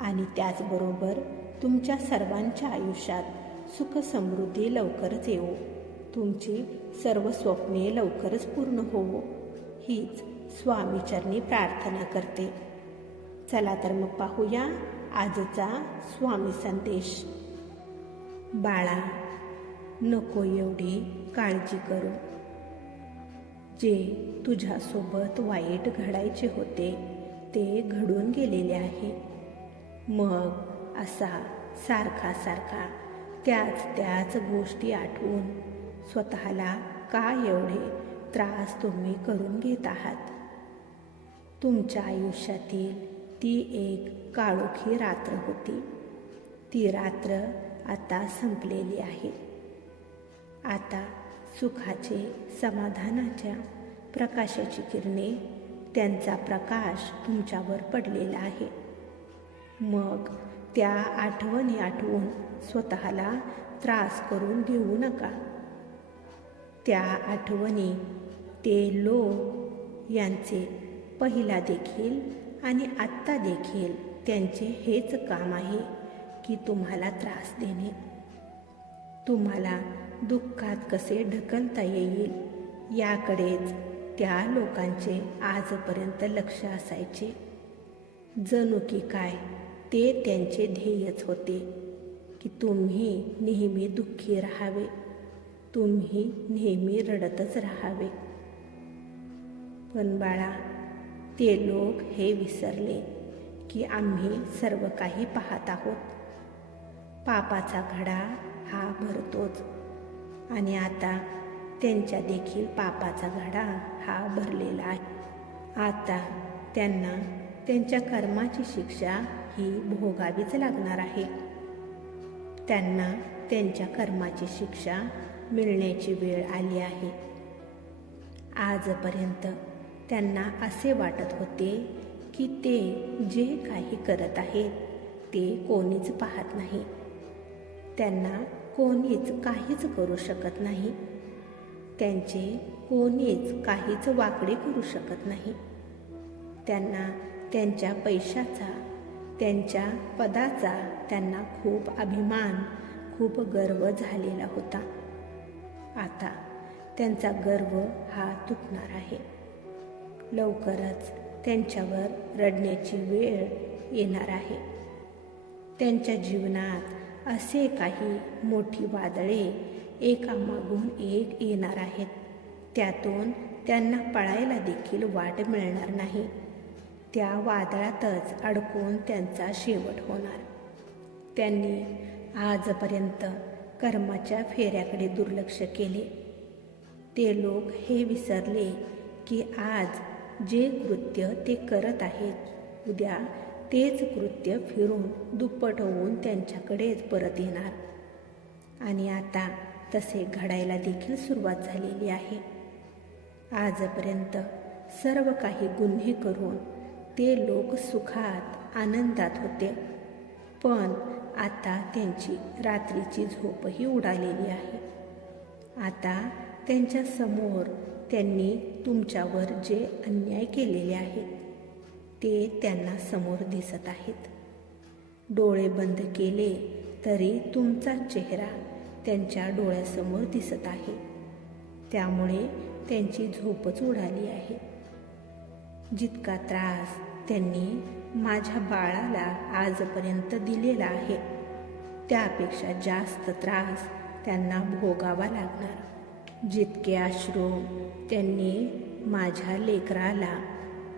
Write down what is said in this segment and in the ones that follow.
आणि त्याचबरोबर तुमच्या सर्वांच्या आयुष्यात सुख समृद्धी लवकरच येवो. तुमची सर्व स्वप्ने लवकरच पूर्ण होवो. हीच स्वामीचरणी प्रार्थना करते. चला तर मग पाहूया आजचा स्वामी संदेश. बाळा नको एवढी काळजी करू. जे तुझ्यासोबत वाईट घडायचे होते ते घडून गेलेले आहे. मग असा सारखा सारखा त्याच त्याच गोष्टी आठवून स्वतःला का एवढे त्रास तुम्ही करून घेत आहात? तुमच्या आयुष्यातील ती एक काळोखी रात्र होती. ती रात्र आता संपलेली आहे. आता सुखाचे समाधानाच्या प्रकाशाची किरणे त्यांचा प्रकाश तुमच्यावर पडलेला आहे. मग त्या आठवणी आठवून स्वतःला त्रास करून घेऊ नका. त्या आठवणी ते लोक यांचे पहिला देखील आणि आत्ता देखील त्यांचे हेच काम आहे की तुम्हाला त्रास देणे. तुम्हाला दुःखात कसे ढकलता येईल याकडेच त्या लोकांचे आजपर्यंत लक्ष असायचे. जणू की काय ते त्यांचे ध्येयच होते की तुम्ही नेहमी दुःखी राहावे. तुम्ही नेहमी रडतच राहावे. पण बाळा ते लोक हे विसरले की आम्ही सर्व काही पाहत आहोत. पापाचा घडा हा भरतोच. आणि आता त्यांच्या देखील पापाचा घडा हा भरलेला आहे. आता त्यांना त्यांच्या कर्माची शिक्षा ही भोगावीच लागणार आहे. त्यांना त्यांच्या कर्माची शिक्षा मिळण्याची वेळ आली आहे. आजपर्यंत त्यांना असे वाटत होते की ते जे काही करत आहेत ते कोणीच पाहत नाही. त्यांना कोणीच काहीच करू शकत नाही. त्यांचे कोणीच काहीच वाकडे करू शकत नाही. त्यांना त्यांच्या पैशाचा त्यांच्या पदाचा त्यांना खूप अभिमान खूप गर्व झालेला होता. आता त्यांचा गर्व हा तुटणार आहे. लवकरच त्यांच्यावर रडण्याची वेळ येणार आहे. त्यांच्या जीवनात असे काही मोठी वादळे एकामागून एक येणार आहेत. त्यातून त्यांना पळायला देखील वाट मिळणार नाही. त्या वादळातच अडकून त्यांचा शेवट होणार. त्यांनी आजपर्यंत कर्माच्या फेऱ्याकडे दुर्लक्ष केले. ते लोक हे विसरले की आज जे कृत्य ते करत आहेत उद्या तेच कृत्य फिरून दुप्पट होऊन त्यांच्याकडेच परत येणार. आणि आता तसे घडायला देखील सुरुवात झालेली आहे. आजपर्यंत सर्व काही गुन्हे करून ते लोक सुखात आनंदात होते. पण आता त्यांची रात्रीची झोपही उडालेली आहे. आता त्यांच्यासमोर त्यांनी तुमच्यावर जे अन्याय केलेले आहेत ते त्यांना समोर दिसत आहेत. डोळे बंद केले तरी तुमचा चेहरा त्यांच्या डोळ्यासमोर दिसत आहे. त्यामुळे त्यांची झोपच उडाली आहे. जितका त्रास त्यांनी माझ्या बाळाला आजपर्यंत दिलेला आहे. त्यापेक्षा जास्त त्रास त्यांना भोगावा लागणार. जितके अश्रू त्यांनी माझ्या लेकराला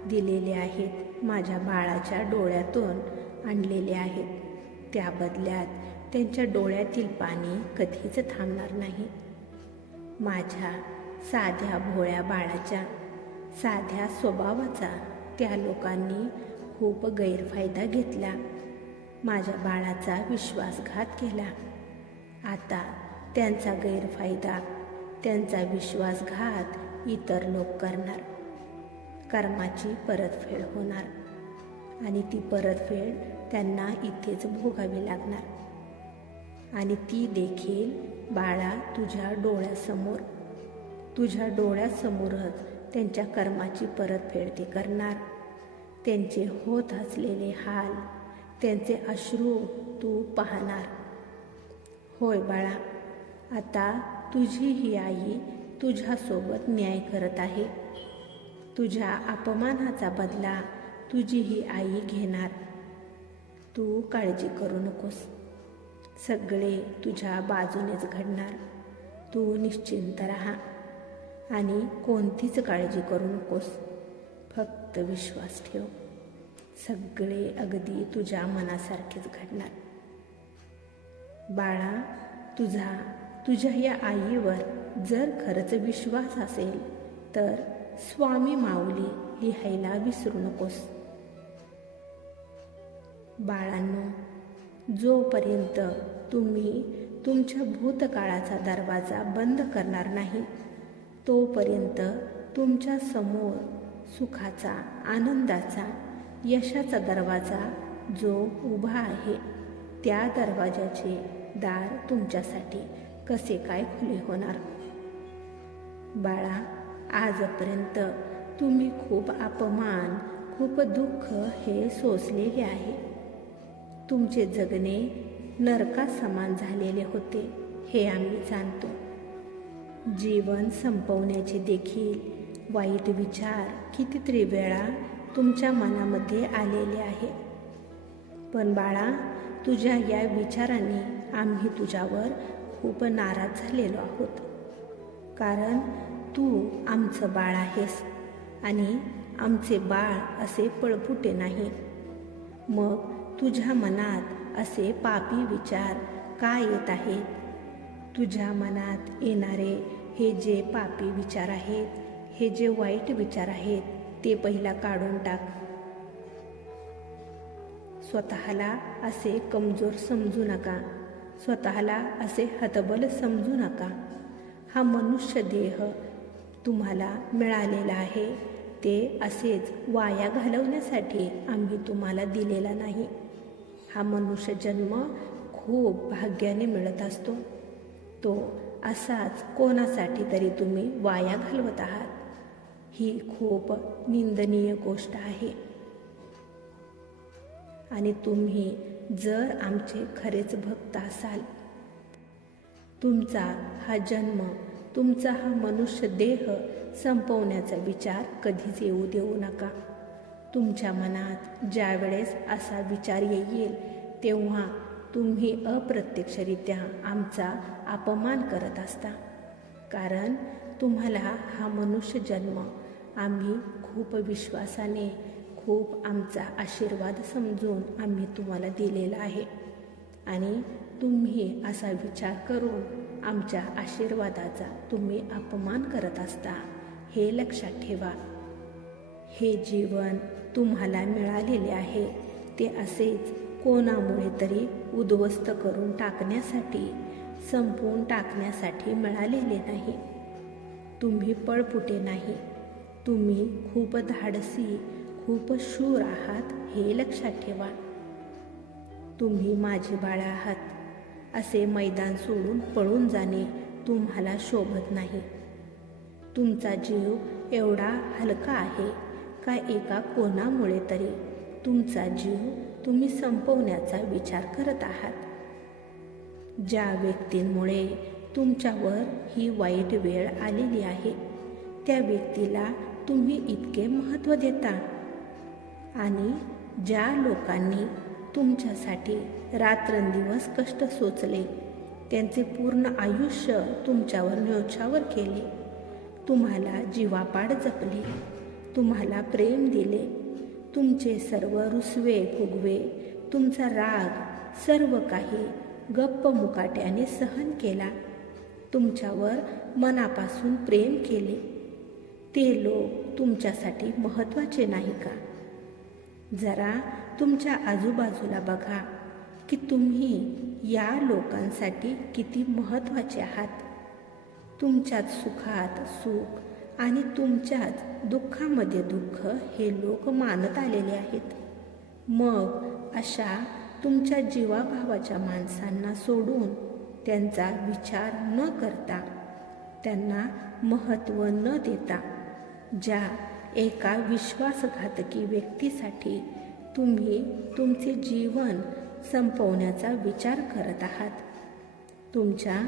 दिलेले आहेत माझ्या बाळाच्या डोळ्यातून आणलेले आहेत. त्या बदल्यात त्यांच्या डोळ्यातील पाणी कधीच थांबणार नाही. माझ्या साध्या भोळ्या बाळाच्या साध्या स्वभावाचा त्या लोकांनी खूप गैरफायदा घेतला. माझ्या बाळाचा विश्वासघात केला. आता त्यांचा गैरफायदा त्यांचा विश्वासघात इतर लोक करणार. कर्माची परतफेड होणार आणि ती परतफेड त्यांना इथेच भोगावी लागणार. आणि ती देखील बाळा तुझ्या डोळ्यासमोर तुझ्या डोळ्यासमोरच त्यांच्या कर्माची परतफेड ते करणार. त्यांचे होत असलेले हाल त्यांचे अश्रू तू पाहणार. होय बाळा आता तुझी ही आई तुझ्यासोबत न्याय करत आहे. तुझ्या अपमानाचा बदला तुझी ही आई घेणार. तू काळजी करू नकोस. सगळे तुझ्या बाजूनेच घडणार. तू निश्चिंत राहा आणि कोणतीच काळजी करू नकोस. फक्त विश्वास ठेव. सगळे अगदी तुझ्या मनासारखेच घडणार. बाळा तुझा तुझ्या या आईवर जर खरंच विश्वास असेल तर स्वामी माऊली लिहायला विसरू नकोस. बाळांनो जोपर्यंत तुम्ही तुमच्या भूतकाळाचा दरवाजा बंद करणार नाही तोपर्यंत तुमच्यासमोर सुखाचा आनंदाचा यशाचा दरवाजा जो उभा आहे त्या दरवाजाचे दार तुमच्यासाठी कसे काय खुले होणार? बाळा आजपर्यंत तुम्ही खूप अपमान खूप दुःख हे सोसलेले आहे. तुमचे जगणे नरका समान झालेले होते हे आम्ही जाणतो. जीवन संपवण्याचे देखील वाईट विचार कितीतरी वेळा तुमच्या मनामध्ये आलेले आहे. पण बाळा तुझ्या या विचाराने आम्ही तुझ्यावर खूप नाराज झालेलो आहोत. कारण तू आमचं बाळ आहेस आणि आमचे बाळ असे पळपुटे नाही. मग तुझ्या मनात असे पापी विचार का येत आहेत? तुझ्या मनात येणारे हे जे पापी विचार आहेत हे जे वाईट विचार आहेत ते पहिला काढून टाक. स्वतःला असे कमजोर समजू नका. स्वतःला असे हतबल समजू नका. हा मनुष्य देह तुम्हाला मिळालेला आहे ते असेच वाया घालवण्यासाठी आम्ही तुम्हाला दिलेला नाही. हा मनुष्य जन्म खूप भाग्याने मिळत असतो. तो असाच कोणासाठी तरी तुम्ही वाया घालवत आहात. ही खूप निंदनीय गोष्ट आहे. आणि तुम्ही जर आमचे खरेच भक्त असाल तुमचा हा जन्म तुमचा हा मनुष्य देह संपवण्याचा विचार कधीच येऊ देऊ नका. तुमच्या मनात ज्यावेळेस असा विचार येईल तेव्हा तुम्ही अप्रत्यक्षरित्या आमचा अपमान करत असता. कारण तुम्हाला हा मनुष्य जन्म आम्ही खूप विश्वासाने खूप आमचा आशीर्वाद समजून आम्ही तुम्हाला दिलेला आहे. आणि तुम्ही असा विचार करून आमच्या आशीर्वादाचा तुम्ही अपमान करत असता हे लक्षात ठेवा. हे जीवन तुम्हाला मिळालेले आहे ते असेच कोणामुळे तरी उद्ध्वस्त करून टाकण्यासाठी संपवून टाकण्यासाठी मिळालेले नाही. तुम्ही पळपुटे नाही तुम्ही खूप धाडसी खूप शूर आहात हे लक्षात ठेवा. तुम्ही माझे बाळ आहात असे मैदान सोडून पळून जाणे तुम्हाला शोभत नाही. तुमचा जीव एवढा हलका आहे का एका कोणामुळे तरी? तुमचा जीव तुम्ही संपवण्याचा विचार करत आहात. ज्या व्यक्तींमुळे तुमच्यावर ही वाईट वेळ आलेली आहे त्या व्यक्तीला तुम्ही इतके महत्त्व देता. आणि ज्या लोकांनी तुमच्यासाठी रात्रंदिवस कष्ट सोचले त्यांचे पूर्ण आयुष्य तुमच्यावर न्योछावर केले. तुम्हाला जीवापाड जपले तुम्हाला प्रेम दिले. तुमचे सर्व रुसवे फुगवे तुमचा राग सर्व काही गप्प मुकाट्याने सहन केला. तुमच्यावर मनापासून प्रेम केले. ते लोक तुमच्यासाठी महत्त्वाचे नाही का? जरा तुमच्या आजूबाजूला बघा की तुम्ही या लोकांसाठी किती महत्त्वाचे आहात. तुमच्याच सुखात सुख आणि तुमच्याच दुःखामध्ये दुःख हे लोक मानत आलेले आहेत. मग अशा तुमच्या जीवाभावाच्या माणसांना सोडून त्यांचा विचार न करता त्यांना महत्त्व न देता ज्या एका विश्वासघातकी व्यक्तीसाठी तुम्ही तुमचे जीवन संपवण्याचा विचार करत आहात. तुमच्या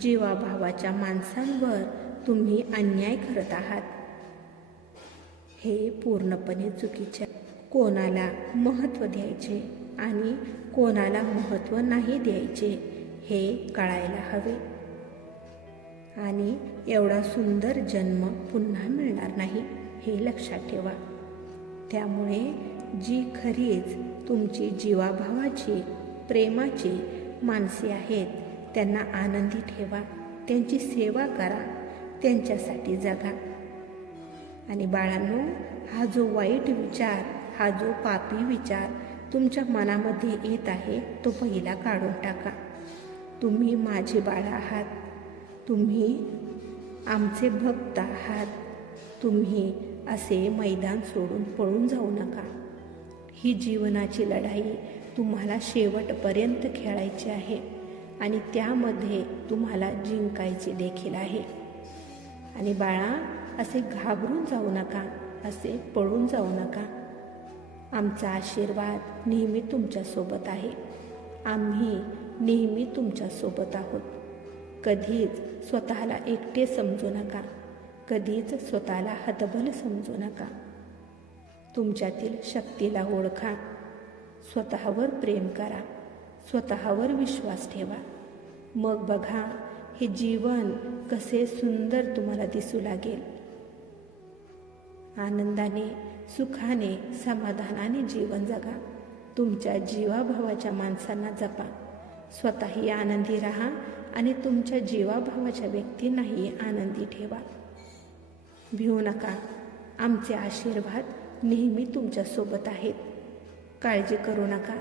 जीवाभावाच्या माणसांवर तुम्ही अन्याय करत आहात. हे पूर्णपणे चुकीचे कोणाला महत्त्व द्यायचे आणि कोणाला महत्त्व नाही द्यायचे हे कळायला हवे. आणि एवढा सुंदर जन्म पुन्हा मिळणार नाही हे लक्षात ठेवा. त्यामुळे जी खरीच तुमची जीवाभावाची प्रेमाची माणसे आहेत त्यांना आनंदी ठेवा त्यांची सेवा करा त्यांच्यासाठी जगा. आणि बाळांनो हा जो वाईट विचार हा जो पापी विचार तुमच्या मनामध्ये येत आहे तो पहिला काढून टाका. तुम्ही माझे बाळ आहात तुम्ही आमचे भक्त आहात. तुम्ही असे मैदान सोडून पळून जाऊ नका. ही जीवनाची लढाई तुम्हाला शेवटपर्यंत खेळायची आहे आणि त्यामध्ये तुम्हाला जिंकायचे देखील आहे. आणि बाळा असे घाबरून जाऊ नका असे पळून जाऊ नका. आमचा आशीर्वाद नेहमी तुमच्यासोबत आहे. आम्ही नेहमी तुमच्यासोबत आहोत. कधीच स्वतःला एकटे समजू नका. कधीच स्वतःला हतबल समजू नका. तुमच्यातील शक्तीला ओळखा. स्वतःवर प्रेम करा. स्वतःवर विश्वास ठेवा. मग बघा हे जीवन कसे सुंदर तुम्हाला दिसू लागेल. आनंदाने सुखाने समाधानाने जीवन जगा. तुमच्या जीवाभावाच्या माणसांना जपा. स्वतःही आनंदी राहा. आणि तुमच्या जीवाभावाच्या व्यक्तींनाही आनंदी ठेवा. भिवू नका. आमचे आशीर्वाद नेहमी तुमच्यासोबत आहेत. काळजी करू नका.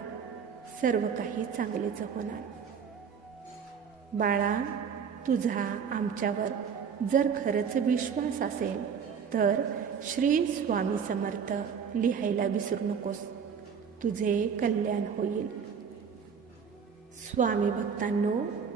सर्व काही चांगलेच होणार बाळा तुझा आमच्यावर जर खरंच विश्वास असेल तर श्री स्वामी समर्थ लिहायला विसरू नकोस. तुझे कल्याण होईल. स्वामी भक्तांनो